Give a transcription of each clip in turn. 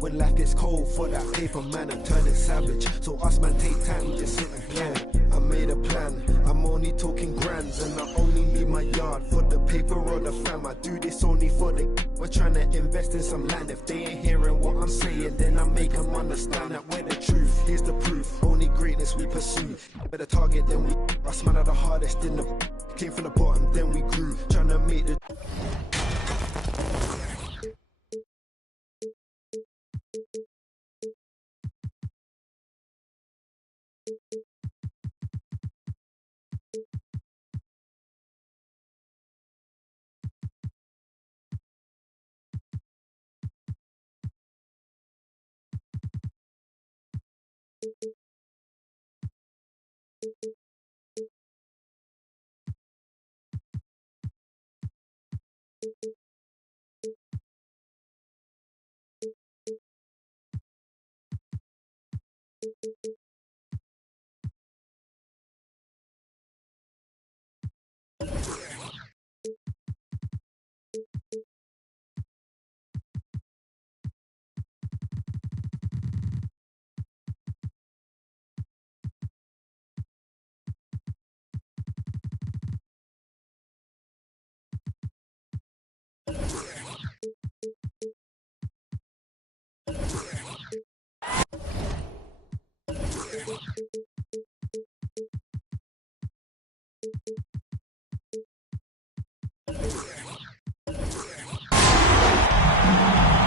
When life gets cold for that paper man, I'm turning savage. So us man take time, just sit and plan. I made a plan, I'm only talking grands, and I only need my yard for the paper or the fam. I do this only for the we're trying to invest in some land. If they ain't hearing what I'm saying, then I make them understand that we're the truth. Here's the proof, only greatness we pursue. Better target than we us man are the hardest in the came from the bottom, then we grew. Trying to make the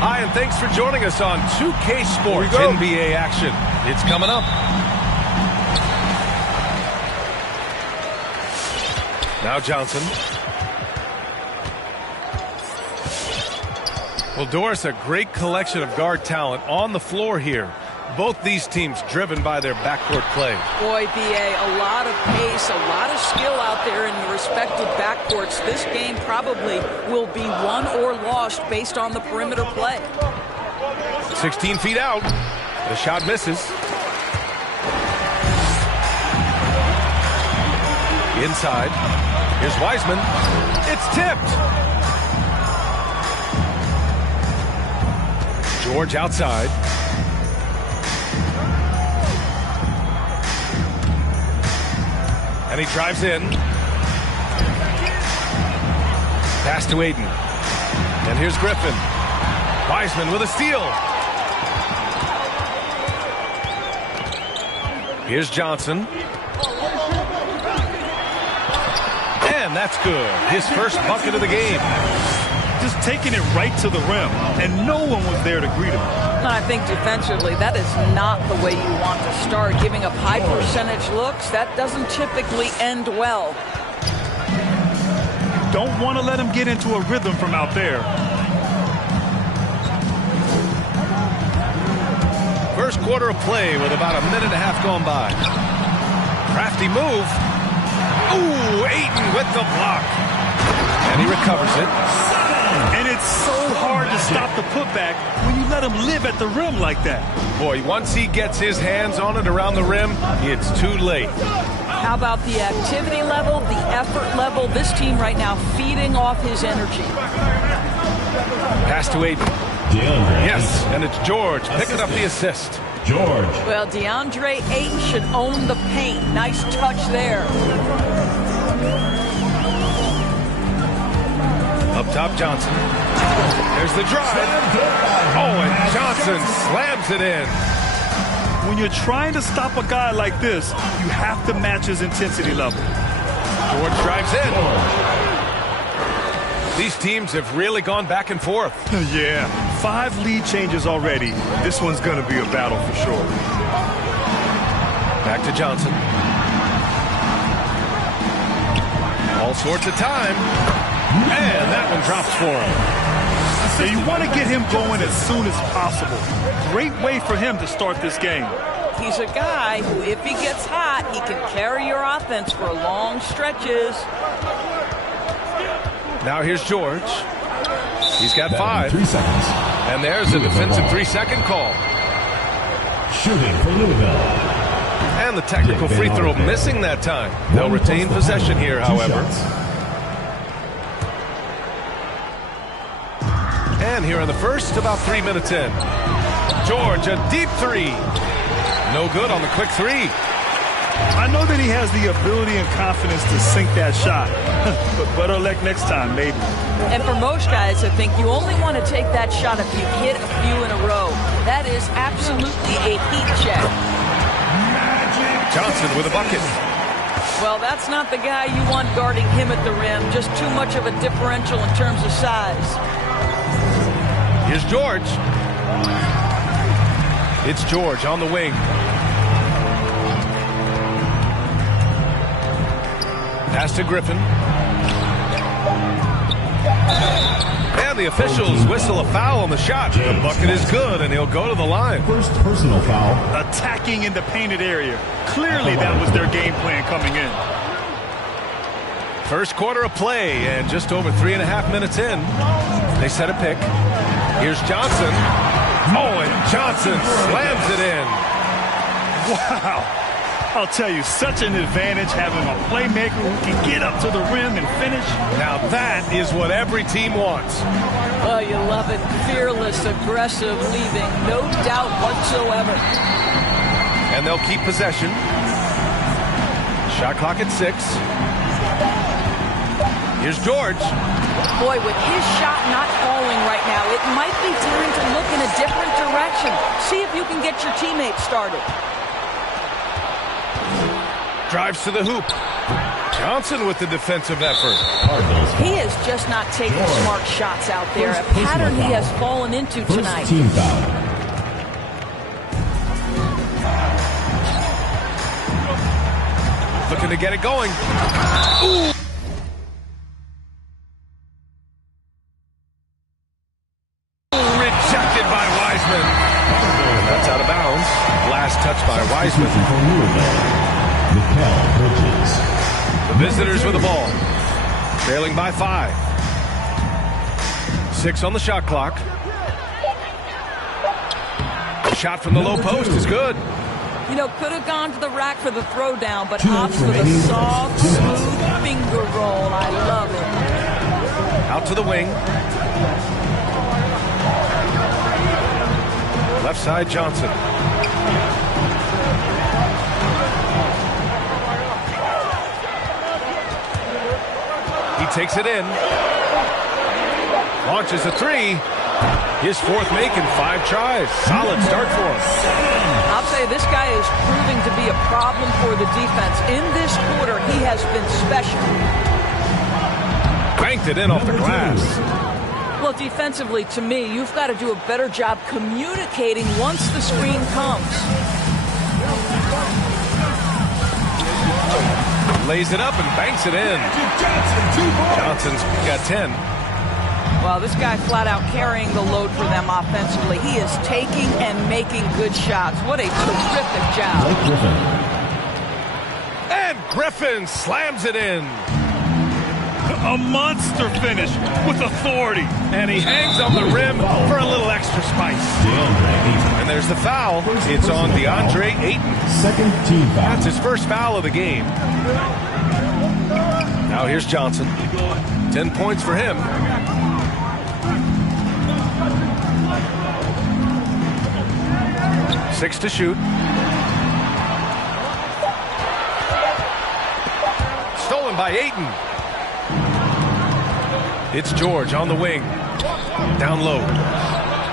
Hi, and thanks for joining us on 2K Sports NBA action. It's coming up. Now Johnson. Well, Doris, a great collection of guard talent on the floor here. Both these teams driven by their backcourt play. Boy, B.A., a lot of pace, a lot of skill out there in the respective backcourts. This game probably will be won or lost based on the perimeter play. 16 feet out. The shot misses. Inside. Here's Wiseman. It's tipped. George outside. And he drives in. Pass to Aiden. And here's Griffin. Wiseman with a steal. Here's Johnson. And that's good. His first bucket of the game. Just taking it right to the rim, and no one was there to greet him. I think defensively, that is not the way you want to start. Giving up high percentage looks, that doesn't typically end well. Don't want to let him get into a rhythm from out there. First quarter of play with about a minute and a half gone by. Crafty move. Ooh, Ayton with the block. And he recovers it. And it's so hard to stop the putback when you let him live at the rim like that. Boy, once he gets his hands on it around the rim, it's too late. How about the activity level, the effort level? This team right now feeding off his energy. Pass to Aiden. Yes, and it's George picking up the assist. George. Well, DeAndre Ayton should own the paint. Nice touch there. Up top, Johnson. There's the drive. Oh, and Johnson slams it in. When you're trying to stop a guy like this, you have to match his intensity level. George drives in. These teams have really gone back and forth. Yeah, 5 lead changes already. This one's going to be a battle for sure. Back to Johnson. All sorts of time. And that one drops for him. So you want to get him going as soon as possible. Great way for him to start this game. He's a guy who, if he gets hot, he can carry your offense for long stretches. Now here's George. He's got 5. 3 seconds. And there's a defensive 3-second call. Shooting for Louisville. And the technical free throw missing that time. They'll retain possession here, however. And here in the first, about 3 minutes in. George, a deep three. No good on the quick three. I know that he has the ability and confidence to sink that shot. But better luck next time, maybe. And for most guys, I think you only want to take that shot if you hit a few in a row. That is absolutely a heat check. Johnson with a bucket. Well, that's not the guy you want guarding him at the rim. Just too much of a differential in terms of size. Here's George. It's George on the wing. Pass to Griffin. And the officials whistle a foul on the shot. The bucket is good, and he'll go to the line. First personal foul. Attacking in the painted area. Clearly that was their game plan coming in. First quarter of play, and just over 3.5 minutes in. They set a pick. Here's Johnson. Oh, and Johnson slams it in. Wow. I'll tell you, such an advantage having a playmaker who can get up to the rim and finish. Now that is what every team wants. Oh, you love it. Fearless, aggressive, leaving no doubt whatsoever. And they'll keep possession. Shot clock at 6. Here's George. Boy, with his shot not falling right now, it might be time to look in a different direction. See if you can get your teammates started. Drives to the hoop. Johnson with the defensive effort. He is just not taking smart shots out there. A pattern he has fallen into tonight. First team foul. Looking to get it going. Ooh. Rejected by Wiseman. And that's out of bounds. Last touch by Wiseman. The visitors with the ball. Trailing by 5. 6 on the shot clock. Shot from the low post is good. You know, could have gone to the rack for the throwdown, but opts for the soft, smooth finger roll. I love it. Out to the wing. Left side, Johnson. He takes it in. Launches a 3. His 4th make in 5 tries. Solid start for him. I'll say this guy is proving to be a problem for the defense. In this quarter, he has been special. Banked it in off the glass. Well, defensively, to me, you've got to do a better job communicating once the screen comes. Lays it up and banks it in. Johnson's got 10. Well, this guy flat out carrying the load for them offensively. He is taking and making good shots. What a terrific job. And Griffin slams it in. A monster finish with authority. And he hangs on the rim for a little extra spice. And there's the foul. It's on DeAndre Ayton. Second team foul. That's his first foul of the game. Now here's Johnson. 10 points for him. Six to shoot. Stolen by Ayton. It's George on the wing. Down low.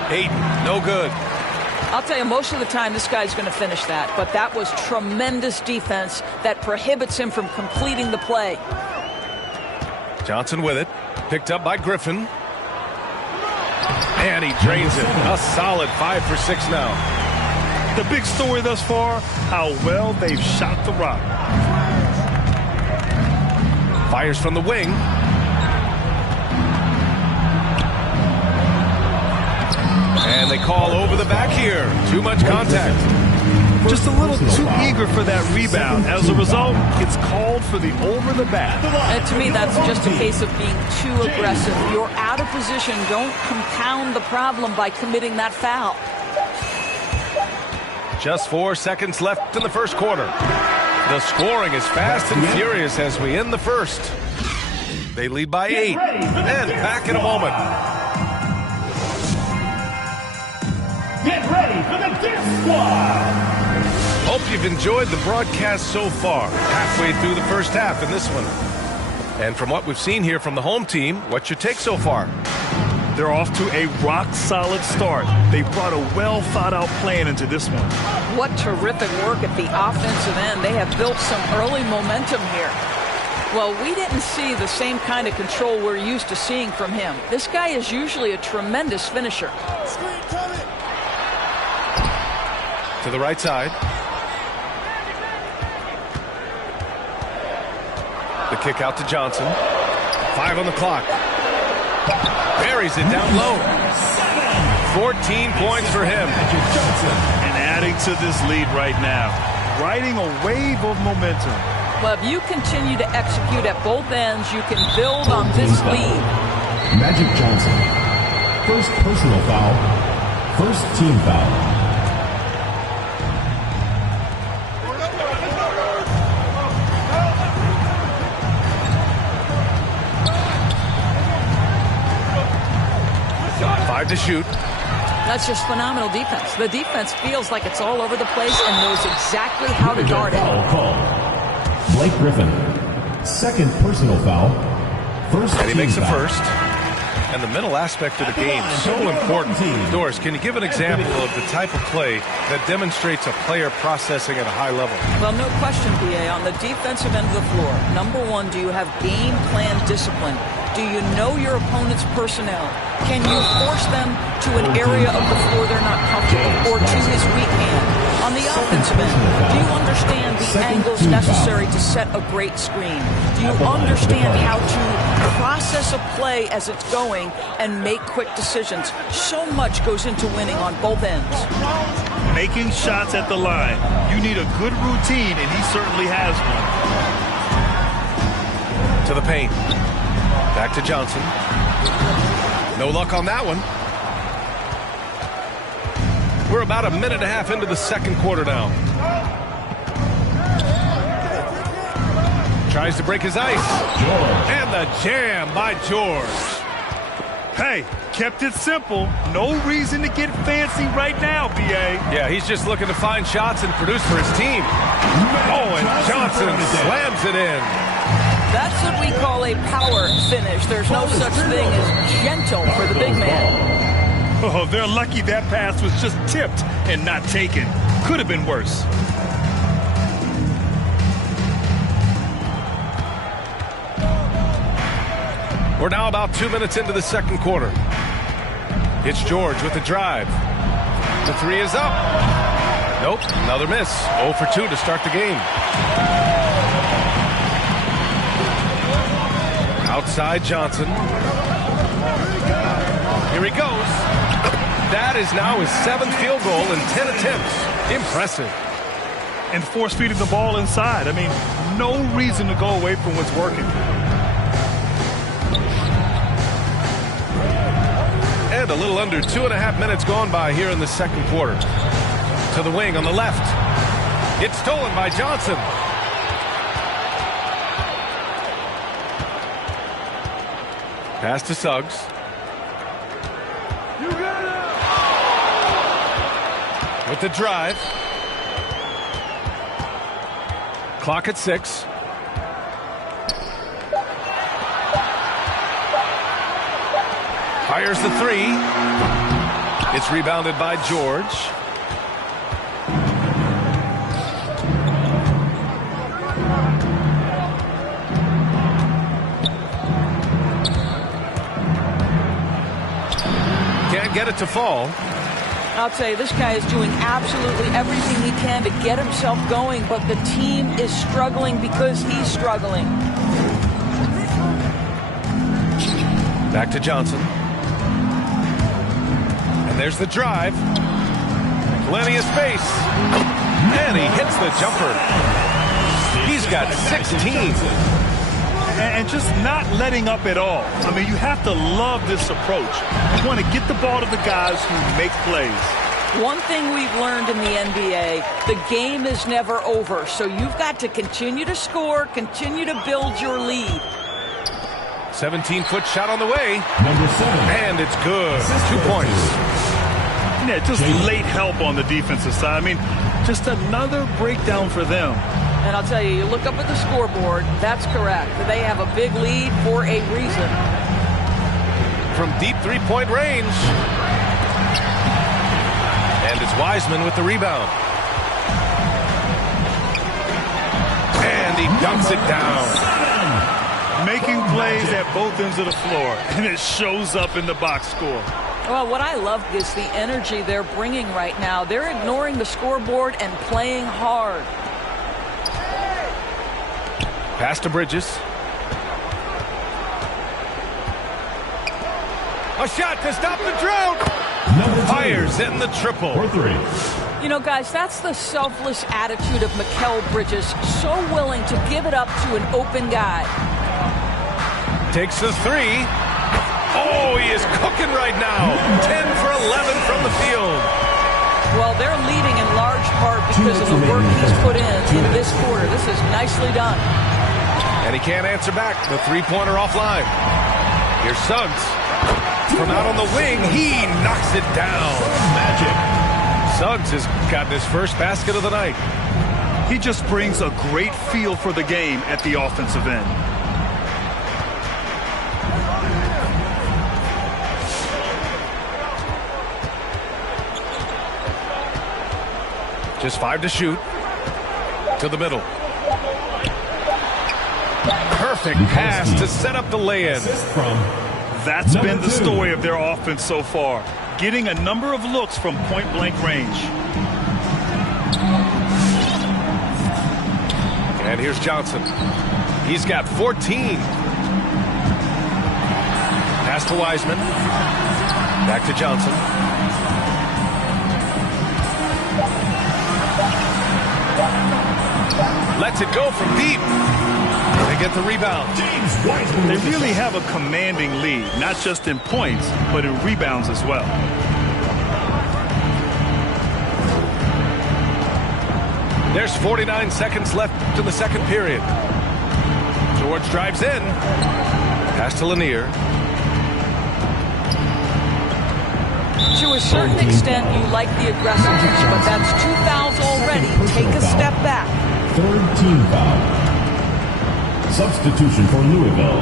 Ayton, no good. I'll tell you, most of the time this guy's going to finish that, but that was tremendous defense that prohibits him from completing the play. Johnson with it. Picked up by Griffin. And he drains it. A solid 5 for 6 now. The big story thus far, how well they've shot the rock. Fires from the wing. And they call over the back here. Too much contact. Just a little too eager for that rebound. As a result, it's called for the over the back. And to me, that's just a case of being too aggressive. You're out of position. Don't compound the problem by committing that foul. Just 4 seconds left in the first quarter. The scoring is fast and furious as we end the first. They lead by 8. And back in a moment. Get ready. for the Death Squad. Hope you've enjoyed the broadcast so far. Halfway through the first half in this one. And from what we've seen here from the home team, what's your take so far? They're off to a rock-solid start. They brought a well-thought-out plan into this one. What terrific work at the offensive end. They have built some early momentum here. Well, we didn't see the same kind of control we're used to seeing from him. This guy is usually a tremendous finisher. To the right side. The kick out to Johnson. 5 on the clock. Buries it down low. 14 points for him. And adding to this lead right now. Riding a wave of momentum. Well, if you continue to execute at both ends, you can build on this lead. Magic Johnson. First personal foul. First team foul. To shoot. That's just phenomenal defense. The defense feels like it's all over the place and knows exactly how to guard it. Foul call. Blake Griffin. Second personal foul. First and he team makes the foul. first. And the mental aspect of the game is so important. Doris, can you give an example of the type of play that demonstrates a player processing at a high level? Well, no question, B.A. On the defensive end of the floor, number one, do you have game plan discipline? Do you know your opponent's personnel? Can you force them to an area of the floor they're not comfortable or to his weak hand? On the offensive end, do you understand the angles necessary to set a great screen? Do you understand how to process a play as it's going and make quick decisions? So much goes into winning on both ends. Making shots at the line. You need a good routine, and he certainly has one. To the paint. Back to Johnson. No luck on that one. We're about a minute and a half into the second quarter now. Tries to break his ice. And the jam by George. Hey, kept it simple. No reason to get fancy right now, B.A. Yeah, he's just looking to find shots and produce for his team. Oh, and Johnson slams it in. That's what we call a power finish. There's no such thing as gentle for the big man. Oh, they're lucky that pass was just tipped and not taken. Could have been worse. We're now about 2 minutes into the second quarter. It's George with the drive. The three is up. Nope, another miss. 0 for 2 to start the game. Outside Johnson. Here he goes. That is now his 7th field goal in 10 attempts. Impressive. And force feeding the ball inside. I mean, no reason to go away from what's working. And a little under 2.5 minutes gone by here in the second quarter. To the wing on the left. It's stolen by Johnson. Pass to Suggs. With the drive. Clock at 6. Fires the three. It's rebounded by George. Can't get it to fall. I'll tell you, this guy is doing absolutely everything he can to get himself going, but the team is struggling because he's struggling. Back to Johnson. And there's the drive. Plenty of space. And he hits the jumper. He's got 16. And just not letting up at all. I mean, you have to love this approach. You want to get the ball to the guys who make plays. One thing we've learned in the NBA, the game is never over. So you've got to continue to score, continue to build your lead. 17-foot shot on the way. Number 7. And it's good. 2 points. Yeah, just late help on the defensive side. I mean, just another breakdown for them. And I'll tell you, you look up at the scoreboard, that's correct. They have a big lead for a reason. From deep three-point range. And it's Wiseman with the rebound. And he dunks it down. Making plays at both ends of the floor, and it shows up in the box score. Well, what I love is the energy they're bringing right now. They're ignoring the scoreboard and playing hard. Pass to Bridges. A shot to stop the drought. Fires in the triple. For 3. You know, guys, that's the selfless attitude of Mikal Bridges. So willing to give it up to an open guy. Takes the 3. Oh, he is cooking right now. 10 for 11 from the field. Well, they're leading in large part because of the work he's put in this quarter. This is nicely done. And he can't answer back. The three-pointer offline. Here's Suggs. From out on the wing, he knocks it down. Magic. Suggs has gotten his first basket of the night. He just brings a great feel for the game at the offensive end. Just 5 to shoot. To the middle. Perfect pass to set up the lay-in. That's been the story of their offense so far. Getting a number of looks from point-blank range. And here's Johnson. He's got 14. Pass to Wiseman. Back to Johnson. Lets it go from deep. They get the rebound. They really have a commanding lead, not just in points, but in rebounds as well. There's 49 seconds left in the second period. George drives in. Pass to Lanier. To a certain extent, you like the aggressiveness, but that's 2 fouls already. Take a step back. 3rd team foul. Substitution for Louisville.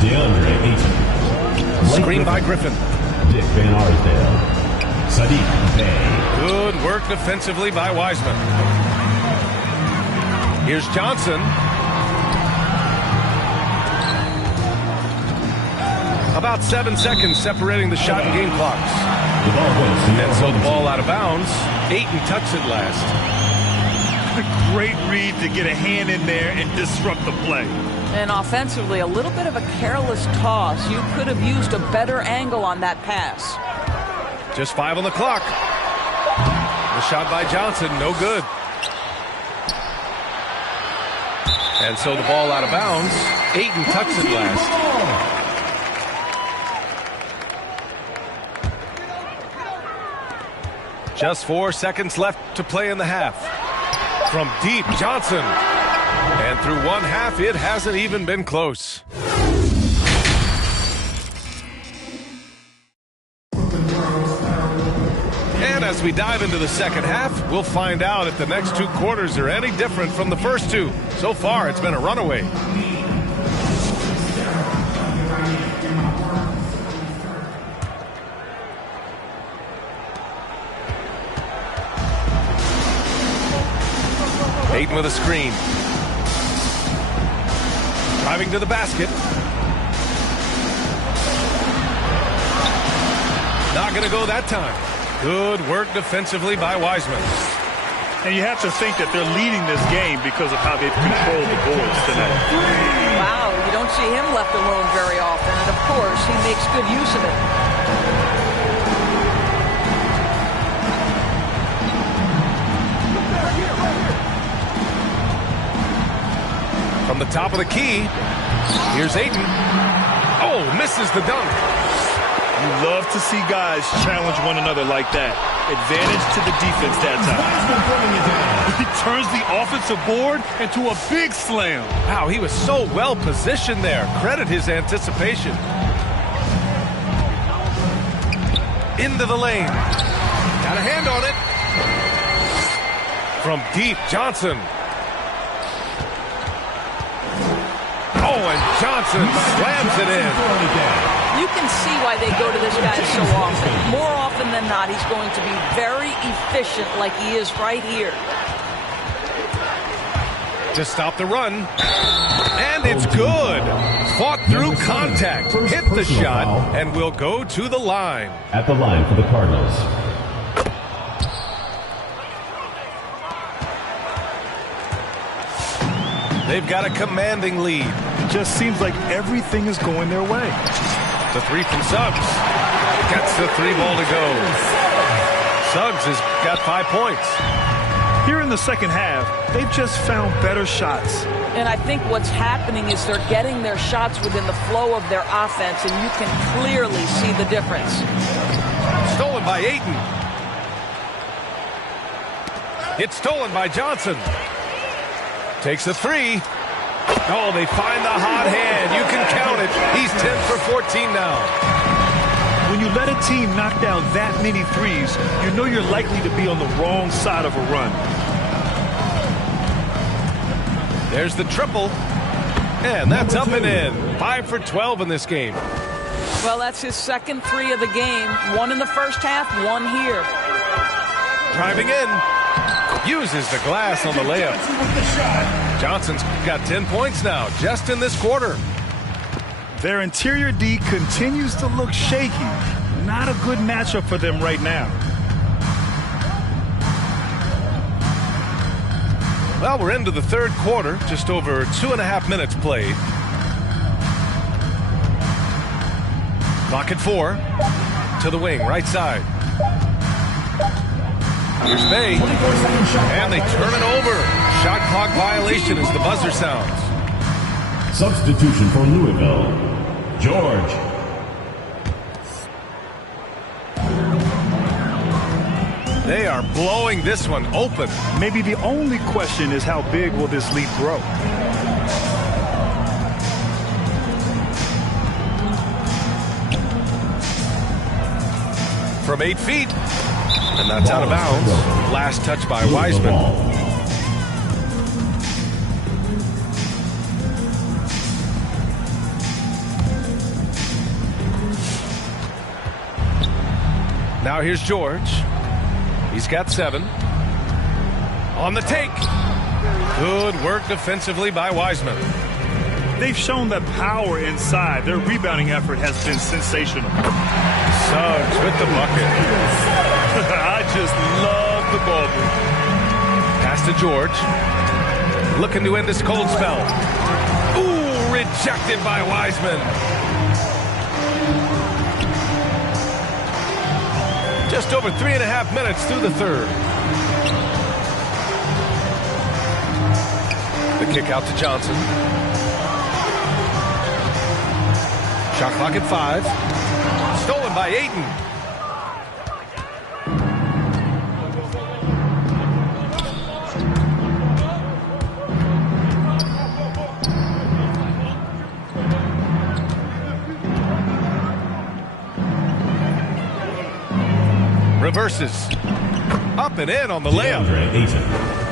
DeAndre Ayton. Screen by Griffin. Dick Van Arsdale. Sadiq Bey. Good work defensively by Wiseman. Here's Johnson. About 7 seconds separating the shot and game clocks. And so the ball out of bounds. Ayton touched it last. A great read to get a hand in there and disrupt the play. And offensively, a little bit of a careless toss. You could have used a better angle on that pass. Just 5 on the clock. The shot by Johnson, no good. And so the ball out of bounds. Ayton touched it last. Just 4 seconds left to play in the half. From deep, Johnson. And through one half, it hasn't even been close. And as we dive into the second half, we'll find out if the next 2 quarters are any different from the first 2. So far, it's been a runaway. Ayton with a screen. Driving to the basket. Not going to go that time. Good work defensively by Wiseman. And you have to think that they're leading this game because of how they've controlled the boards tonight. Wow, you don't see him left alone very often. And, of course, he makes good use of it. From the top of the key, here's Ayton. Oh, misses the dunk. You love to see guys challenge one another like that. Advantage to the defense that time. He turns the offensive board into a big slam. Wow, he was so well positioned there. Credit his anticipation. Into the lane. Got a hand on it. From deep, Johnson. Oh, and Johnson slams it in. You can see why they go to this guy so often. More often than not, he's going to be very efficient like he is right here. To stop the run. And it's good. Fought through contact. Hit the shot and will go to the line. At the line for the Cardinals. They've got a commanding lead. It just seems like everything is going their way. The three from Suggs. Gets the three ball to go. Suggs has got 5 points. Here in the second half, they've just found better shots. And I think what's happening is they're getting their shots within the flow of their offense, and you can clearly see the difference. Stolen by Ayton. It's stolen by Johnson. Takes the three. Oh, they find the hot hand. You can count it. He's 10 for 14 now. When you let a team knock down that many threes, you know you're likely to be on the wrong side of a run. There's the triple. And that's up and in. 5 for 12 in this game. Well, that's his second three of the game. One in the first half, one here. Driving in. Uses the glass on the layup. Johnson's got 10 points now, just in this quarter. Their interior D continues to look shaky. Not a good matchup for them right now. Well, we're into the third quarter, just over 2.5 minutes played. Clock at 4. To the wing, right side. Here's Bay. And they turn it over. Shot clock violation as the buzzer sounds. Substitution for Louisville. George. They are blowing this one open. Maybe the only question is how big will this lead grow? From 8 feet. And that's out of bounds. Last touch by Wiseman. Now here's George. He's got 7. On the take. Good work defensively by Wiseman. They've shown the power inside. Their rebounding effort has been sensational. Suggs with the bucket. I just love the ball game. Pass to George. Looking to end this cold spell. Ooh, rejected by Wiseman. Just over 3.5 minutes through the third. The kick out to Johnson. Shot clock at 5. Stolen by Ayton. Reverses. Up and in on the layup.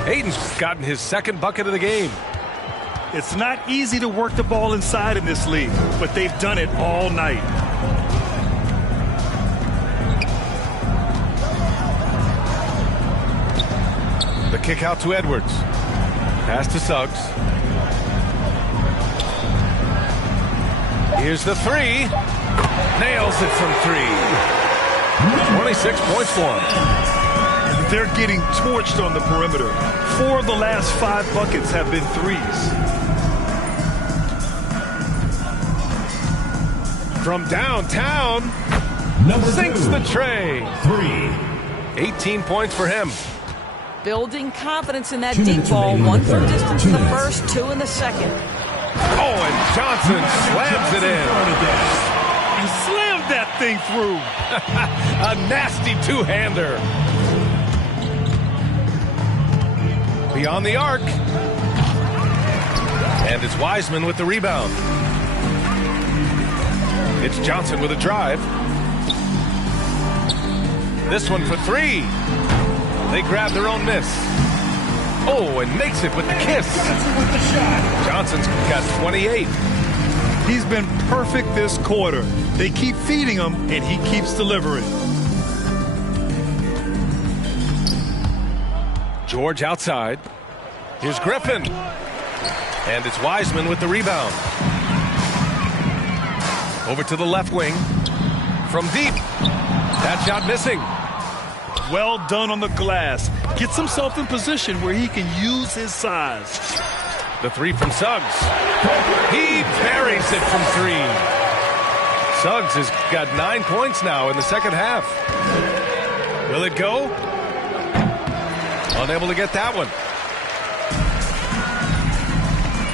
Ayton's gotten his second bucket of the game. It's not easy to work the ball inside in this league, but they've done it all night. The kick out to Edwards. Pass to Suggs. Here's the three. Nails it from 3. 26 points for him. They're getting torched on the perimeter. 4 of the last 5 buckets have been threes. From downtown, sinks the tray. 18 points for him. Building confidence in that deep ball. 1 from distance in the first, 2 in the second. Oh, and Johnson slams it in. He slammed that thing through. A nasty two-hander. Beyond the arc. And it's Wiseman with the rebound. It's Johnson with a drive. This one for three. They grab their own miss. Oh, and makes it with the kiss. Johnson's got 28. He's been perfect this quarter. They keep feeding him, and he keeps delivering. George outside. Here's Griffin. And it's Wiseman with the rebound. Over to the left wing. From deep. That shot missing. Well done on the glass. Gets himself in position where he can use his size. The three from Suggs. He buries it from three. Suggs has got 9 points now in the second half. Will it go? Unable to get that one.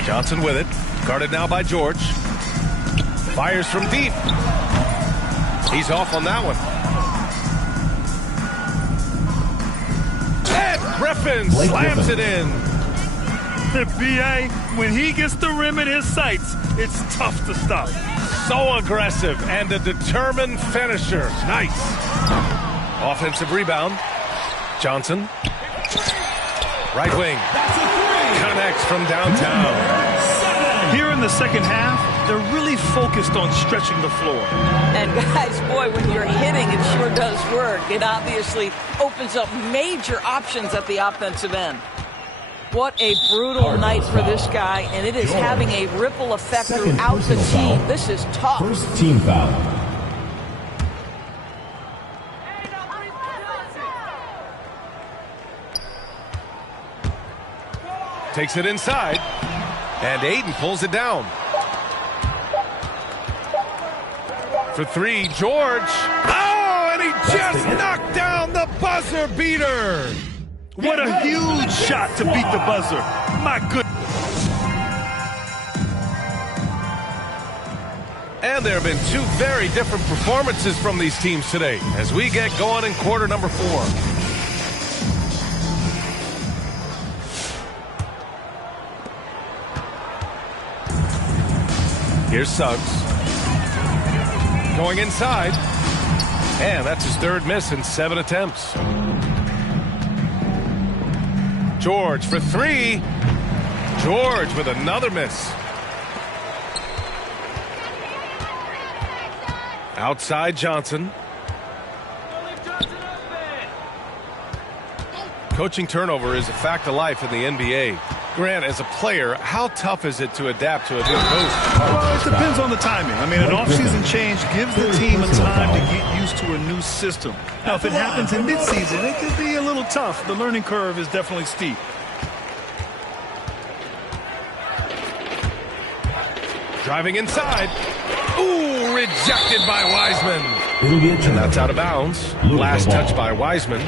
Johnson with it. Guarded now by George. Fires from deep. He's off on that one. And Griffin slams it in. B.A., when he gets the rim in his sights, it's tough to stop. So aggressive and a determined finisher. Nice. Offensive rebound. Johnson. Right wing. Connects from downtown. Here in the second half, they're really focused on stretching the floor. And guys, boy, when you're hitting, it sure does work. It obviously opens up major options at the offensive end. What a brutal night for this guy, and it is having a ripple effect throughout the team. This is tough. First team foul. Takes it inside, and Ayton pulls it down. For three, George. Oh, and he just knocked down the buzzer beater. What a huge shot to beat the buzzer. My goodness. And there have been two very different performances from these teams today as we get going in quarter number 4. Here's Suggs. Going inside. And that's his third miss in 7 attempts. George for three. George with another miss. Outside Johnson. Coaching turnover is a fact of life in the NBA. Grant, as a player, how tough is it to adapt to a new coach? Well, it depends on the timing. I mean, an offseason change gives the team a time to get used to a new system. Now, if it happens in midseason, it could be a little tough. The learning curve is definitely steep. Driving inside. Ooh, rejected by Wiseman. And that's out of bounds. Last touch by Wiseman.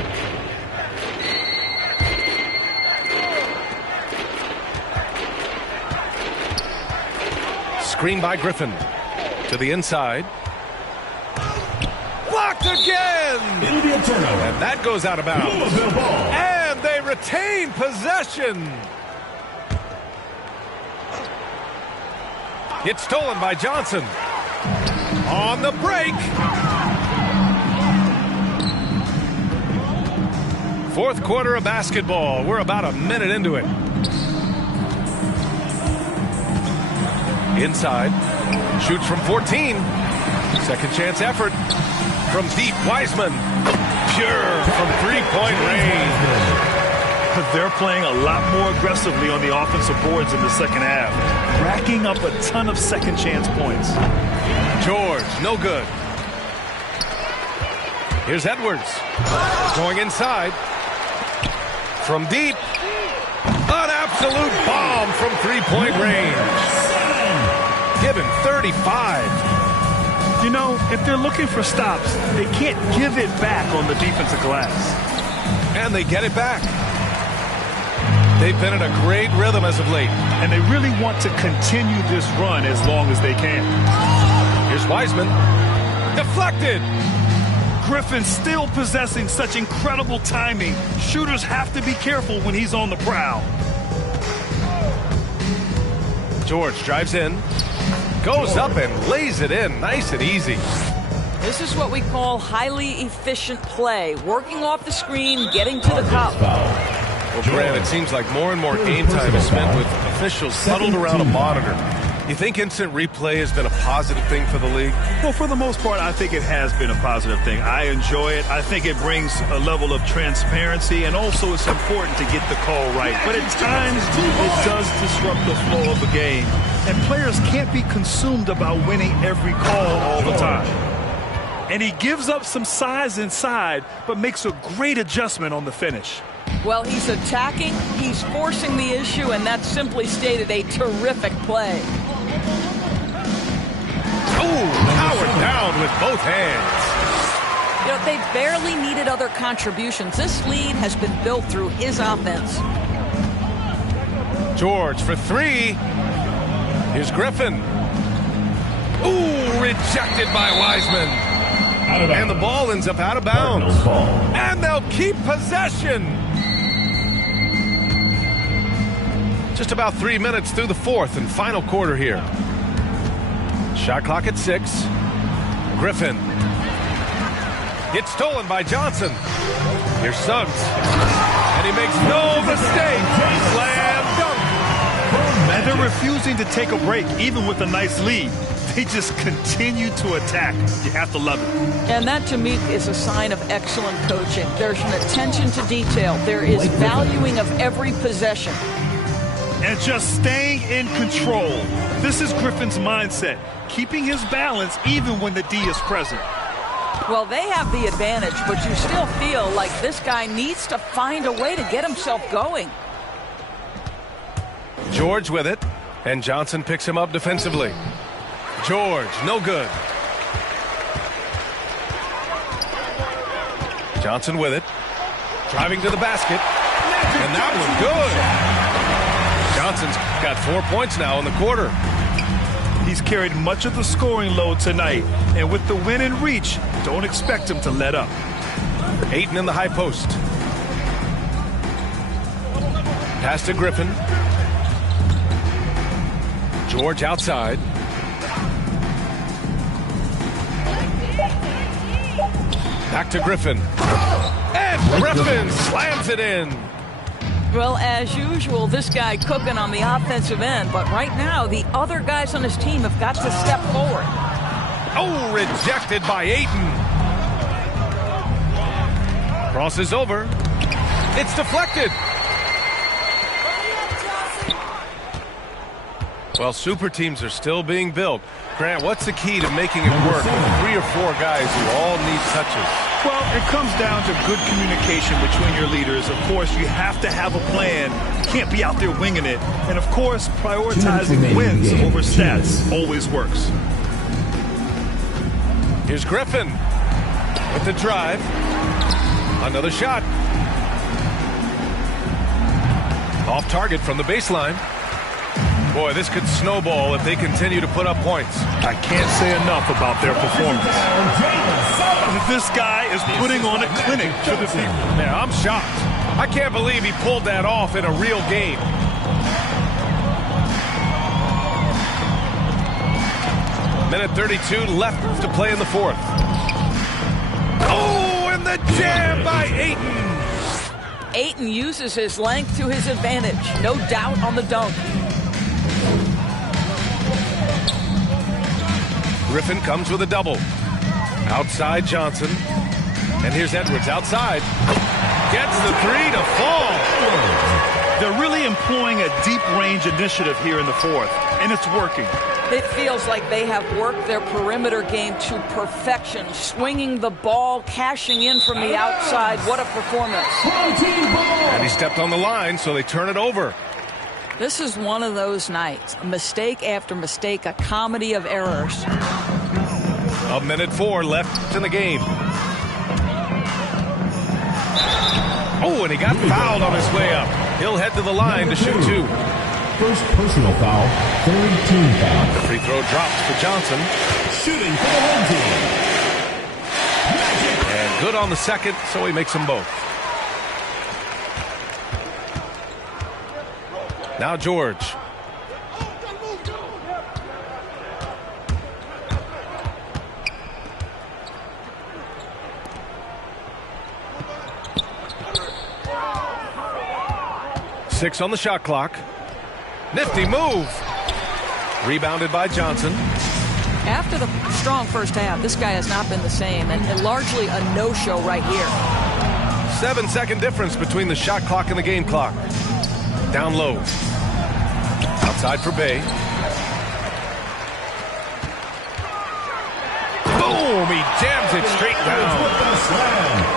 Screen by Griffin. To the inside. Blocked again! It'll be a turnover. And that goes out of bounds. And they retain possession. It's stolen by Johnson. On the break. Fourth quarter of basketball. We're about a minute into it. Inside. Shoots from 14. Second chance effort. From deep, Wiseman. Pure from three-point range. They're playing a lot more aggressively on the offensive boards in the second half, racking up a ton of second chance points. George, no good. Here's Edwards. Going inside. From deep. An absolute bomb from three-point range. Given 35. You know, if they're looking for stops, they can't give it back on the defensive glass. And they get it back. They've been in a great rhythm as of late. And they really want to continue this run as long as they can. Here's Wiseman. Deflected. Griffin still possessing such incredible timing. Shooters have to be careful when he's on the prowl. George drives in. Goes up and lays it in. Nice and easy. This is what we call highly efficient play. Working off the screen, getting to the cup. Well, Grant, it seems like more and more game time is spent with officials huddled around a monitor. You think instant replay has been a positive thing for the league? Well, for the most part, I think it has been a positive thing. I enjoy it. I think it brings a level of transparency, and also it's important to get the call right. But at times, it does disrupt the flow of the game, and players can't be consumed about winning every call all the time. And he gives up some size inside, but makes a great adjustment on the finish. Well, he's attacking, he's forcing the issue, and that's simply stated a terrific play. Oh, powered down with both hands. You know, they barely needed other contributions. This lead has been built through his offense. George for three. Here's Griffin. Ooh, rejected by Wiseman. And the ball ends up out of bounds. And they'll keep possession. Just about 3 minutes through the fourth and final quarter here. Shot clock at 6. Griffin. It's stolen by Johnson. Here's Suggs. And he makes no mistake. Slam dunk. And they're refusing to take a break, even with a nice lead. They just continue to attack. You have to love it. And that, to me, is a sign of excellent coaching. There's an attention to detail. There is valuing of every possession. And just staying in control. This is Griffin's mindset, keeping his balance even when the D is present. Well, they have the advantage, but you still feel like this guy needs to find a way to get himself going. George with it, and Johnson picks him up defensively. George, no good. Johnson with it, driving to the basket, and that one good. Johnson's got 4 points now in the quarter. He's carried much of the scoring load tonight, and with the win in reach, don't expect him to let up. Ayton in the high post. Pass to Griffin. George outside. Back to Griffin. And Griffin slams it in. Well, as usual, this guy cooking on the offensive end, but right now the other guys on his team have got to step forward. Oh, rejected by Ayton. Crosses over. It's deflected. Well, super teams are still being built. Grant, what's the key to making it work with 3 or 4 guys who all need touches? Well, it comes down to good communication between your leaders. Of course, you have to have a plan. You can't be out there winging it. And, of course, prioritizing wins over stats always works. Here's Griffin with the drive. Another shot. Off target from the baseline. Boy, this could snowball if they continue to put up points. I can't say enough about their performance. This guy is putting on a clinic for the people. Yeah, I'm shocked. I can't believe he pulled that off in a real game. Minute 32 left to play in the fourth. Oh, and the jam by Ayton. Ayton uses his length to his advantage. No doubt on the dunk. Griffin comes with a double. Outside Johnson. And here's Edwards outside. Gets the three to fall. They're really employing a deep range initiative here in the fourth, and it's working. It feels like they have worked their perimeter game to perfection. Swinging the ball, cashing in from the outside. What a performance. And he stepped on the line, so they turn it over. This is one of those nights. Mistake after mistake, a comedy of errors. A minute 4 left in the game. Oh, and he got fouled on his way up. He'll head to the line to shoot 2. First personal foul, third team foul. The free throw drops for Johnson. Shooting for the home team. And good on the second, so he makes them both. Now George. 6 on the shot clock. Nifty move. Rebounded by Johnson. After the strong first half, this guy has not been the same, and largely a no-show right here. 7-second difference between the shot clock and the game clock. Down low. Outside for Bay. Boom! He jams it straight down.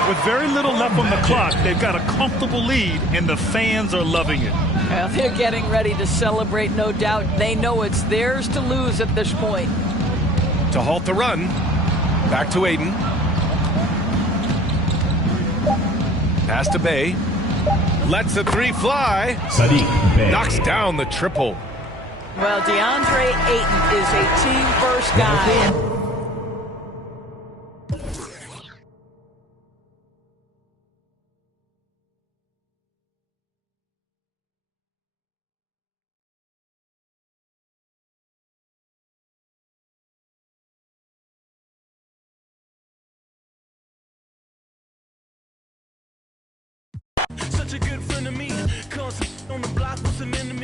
With very little left on the clock, they've got a comfortable lead, and the fans are loving it. Well, they're getting ready to celebrate, no doubt. They know it's theirs to lose at this point. To halt the run. Back to Aiden. Pass to Bay. Lets the three fly. Sadiq Bay. Knocks down the triple. Well, DeAndre Ayton is a team-first guy. Such a good friend of me, cause on the block was an enemy.